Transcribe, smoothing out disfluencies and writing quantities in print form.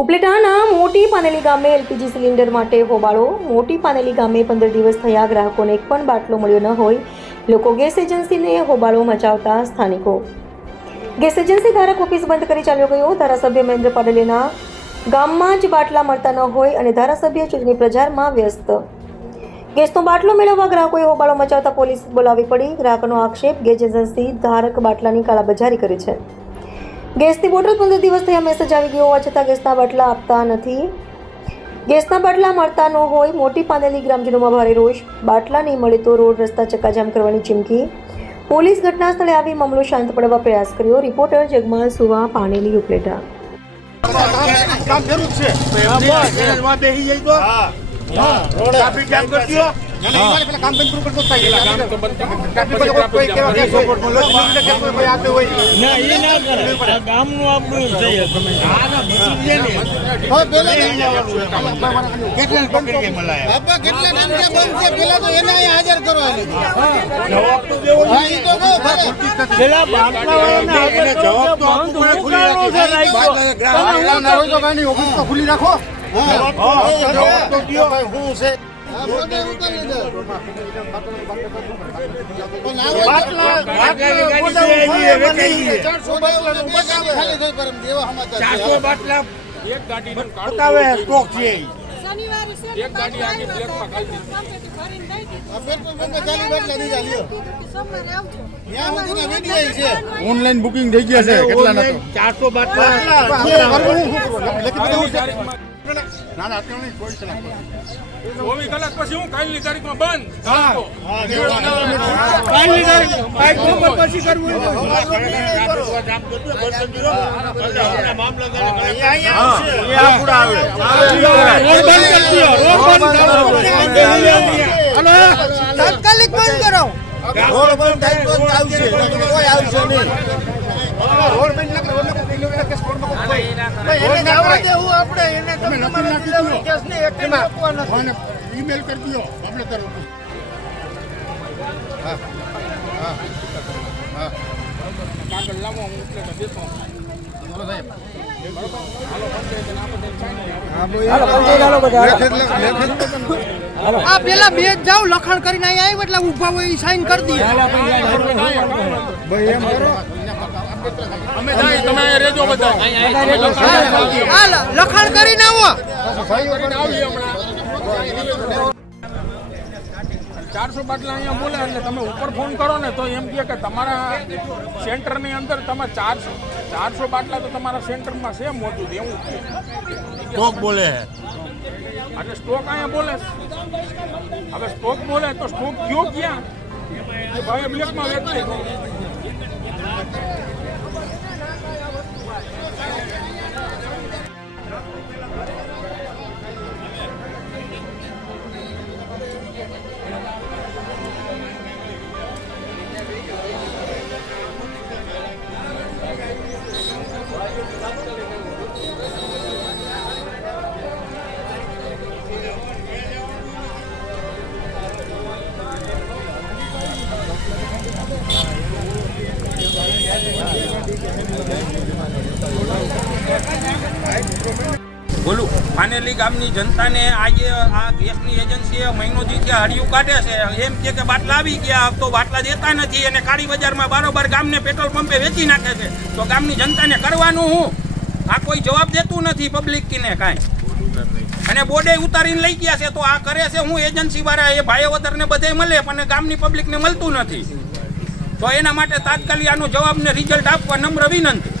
ઉપલેટાના મોટી પાનેલી ગામે LPG cylinder માટે હોબાળો. મોટી પાનેલી ગામે 15 દિવસ થયા, ગ્રાહકોને એક પણ બાટલો મળ્યો ન હોય. લોકો ગેસ એજન્સીને હોબાળો મચાવતા સ્થાનિકો. ગેસ એજન્સી ધારક ઓફિસ બંધ કરી ચાલ્યો ગયો. ધારાસભ્ય મહેન્દ્ર પાડલિયાના ગામમાં જ બાટલા મળતા ન હોય અને ધારાસભ્ય ચૂંટણી પ્રચારમાં વ્યસ્ત. ગેસનો બાટલો મેળવવા ગ્રાહકોએ હોબાળો મચાવતા પોલીસ બોલાવી પડી. ગ્રાહકોનો આક્ષેપ, ગેસ એજન્સી ધારક બાટલાની કાળાબજારી કરે છે. ગેસની બોટલ 15 દિવસ થયા, મેસેજ આવી ગયો હોવા છતાં ગેસના બાટલા આપતા નથી. ગેસના બાટલા મળતા ન હોય. મોટી પાનેલી ગ્રામજનોમાં ભારે રોષ. બાટલા નહીં મળે તો રોડ રસ્તા ચક્કાજામ કરવાની ચીમકી. પોલીસ ઘટના સ્થળે આવી મામલો શાંત પાડવા પ્રયાસ કર્યો. રિપોર્ટર જગમાલ સુવા, પાનેલી, ઉપલેટા. ખુલ્લી રાખો. ઓનલાઈન બુકિંગ થઈ ગયા છે. કેટલા 400 બાટલા. ના ના અત્યારે કોઈ છે ના. 24 કલાક પછી હું કાલની તારીખમાં બંધ. કાલની તારીખ પછી કરવું તાત્કાલિક બંધ કરો. રોડ બંધ થાય તો આવશે, કોઈ આવશે નહીં. રોડ બંધ ન કરો. ઈમેલ કરી દો. આપણે કરો. કાગળ લાવો, હું એટલે દેતો. આ પેલા બે જાવ લખાણ કરીને અહીંયા આવ્યું એટલે ઉભા હોય એ સાઈન કરી દઈએ. અમે જાય, તમે અહીંયા રહેજો બધા. લખાણ કરીને આવો. 400 બાટલા અહીંયા બોલે એટલે તમે ઉપર ફોન કરો ને તો એમ કે તમારા સેન્ટરની અંદર તમે 400 બાટલા તો તમારા સેન્ટરમાં છે મોજૂદ, એવું સ્ટોક બોલે. એટલે સ્ટોક અહીંયા બોલે. હવે સ્ટોક બોલે તો સ્ટોક ગયો ક્યાં? ભાઈ બ્લેકમાં વેચે. બોલું, પાનેલી ગામની જનતાને આજે આ ગેસની એજન્સીએ મહિનોથી ત્યાં હરિયું કાઢે છે. એમ કે બાટલા આવી ગયા તો બાટલા દેતા નથી અને કાળી બજારમાં બારોબાર ગામને પેટ્રોલ પંપે વેચી નાખે છે. તો ગામની જનતાને કરવાનું હું? આ કોઈ જવાબ દેતું નથી પબ્લિકને કાંઈ. અને બોર્ડે ઉતારીને લઈ ગયા છે તો આ કરે છે હું એજન્સી વાળા એ ભાઈઓતરને બધે મળે પણ ગામની પબ્લિકને મળતું નથી. તો એના માટે તાત્કાલિક આનો જવાબને રિઝલ્ટ આપવા નમ્ર વિનંતી.